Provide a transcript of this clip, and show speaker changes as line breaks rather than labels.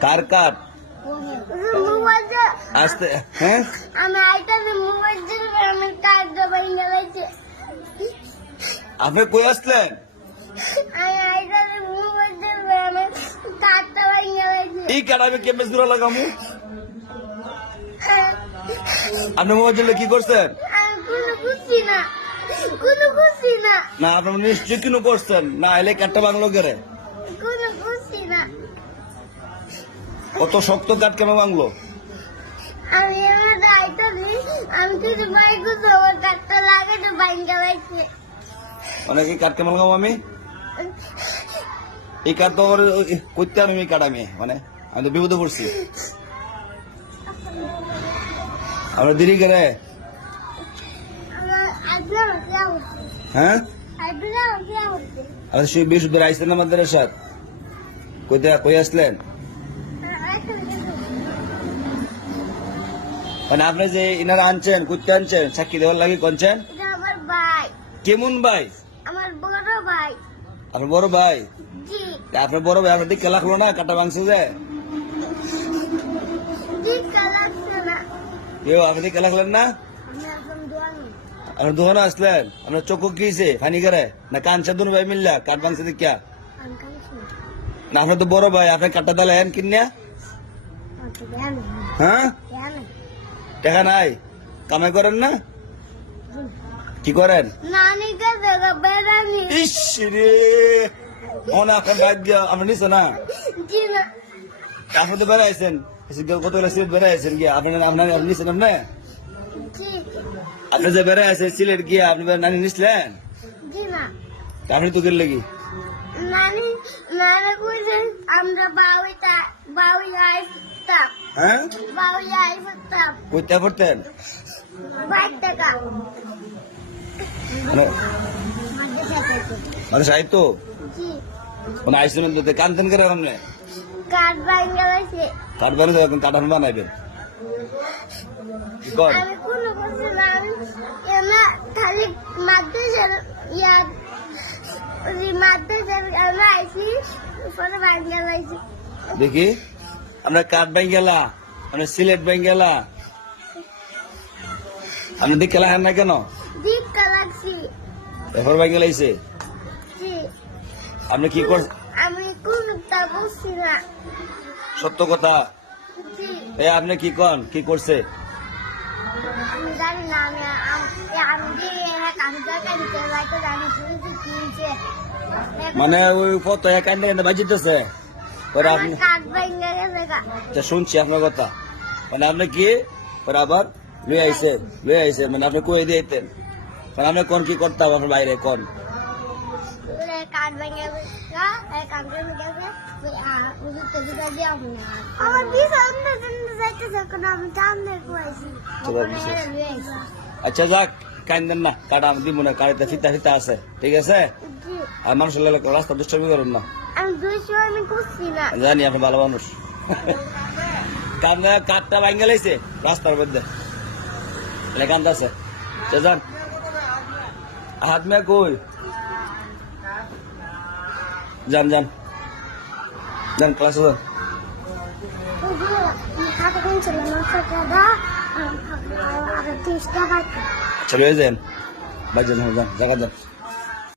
কার কার? আসতে হ্যাঁ? আপনি কই আসলেন? এই কার আমি কেমনে লাগামু? আপনি মোবাইল কি করছেন?
না। কোনো বুঝছি না।
না আপনি নিশ্চয় কিনো করছেন। না এলে কাঠটা বাংলো করে কত শক্ত কাঠ কেন বাংলো
আমি আমি কিছু বাই করতে আমার কাজটা লাগাতে ভাঙ্গা গেছে
অনেকে কাঠ কেমন আমি? এই কাঠ তো আমার করতে আমি এই কাঠ আমি মানে আমি তো বিপদে পড়ছি। আমরা দেরি করে। হ্যাঁ? আর সেই বিশ ধরে আইসলেন আমাদের সাথে কইতে কই আসলেন? মানে আপনি যে ইনারা আনছেন করতে আনছেন সাক্ষী দেওয়ার লাগে কনছেন? কেমন ভাই?
আমার বড় ভাই।
আপনার বড় ভাই? আপনার বড় ভাই আপনার দিকে লাগল না কাটা মাংস যে। কেউ আপনি দিকে লাগলেন না? আপনার দোকানে আসলেন। আপনার চোখ কিছে ফানি করে। না কানছে দুন ভাই মিললা, কাঠ মাংস দেখিয়া।
না,
আপনার তো বড় ভাই আপনি কিনিয়া
আমার তো জ্ঞান নেই।
হ্যাঁ?
জ্ঞান নেই।
কামাই করেন না? কি করেন? দিয়া আপনি না? আপনি তো বেড়াইছেন কত বেড়াইছেন গিয়া? আপনার আপনার আপনি নিছেন আপনি? আপনি যে বেড়াইছেন সিলেট গিয়া আপনি নানি নিছিলেন? আপনি তো গেলে কি?
নানি নানি কইছে আমরা বাউইটা বাউই আইতাম
হ্যাঁ?
বাউই আইতাম
করতে পড়তেন
বাইক টাকা।
মানে মানে সাহিত্য
জি।
মানে করে আপনি?
কাঠ
বানাইবেন? কি কর
আমি কোনো কিছু না আমি এমনা খালি মাদ্রাসার ইয়া মাদ্রাসার আমরা আইছি পরে ভাঙ্গা গেছে
দেখি আমরা কাঠ ব্যাংক গেলা মানে সিলেট ব্যাংক গেলা আপনি দিক খেলা না কেন?
জি।
আপনি কি কর
আমি না।
সত্য কথা। এ আপনি কি কন? কি করছে? মানে ওই কত এক কান্দে কান্দে বাজিতেছে শুনছি আপনার কথা। মানে আপনি কি? পরে আবার লুয়ে আইছে লুয়ে আইছে মানে আপনি কই দিয়েতেন মানে আপনি কোন কি করতাম আপনার বাইরে কোন? আচ্ছা যাক কান্দেন না। কাটা আমি দিব না ফিতা ফিতা আছে। ঠিক আছে? আর মানুষের লোক রাস্তা দুষ্টামি করুন না। জানি আপনি ভালো মানুষ। কান্দা কাঠটা ভাঙ্গে লাইছে রাস্তার মধ্যে। কান্দা আছে। আচ্ছা, যান। হাত মে কই? যান যান যান ক্লাসে যান চলে যান বাজান যান জায়গা যান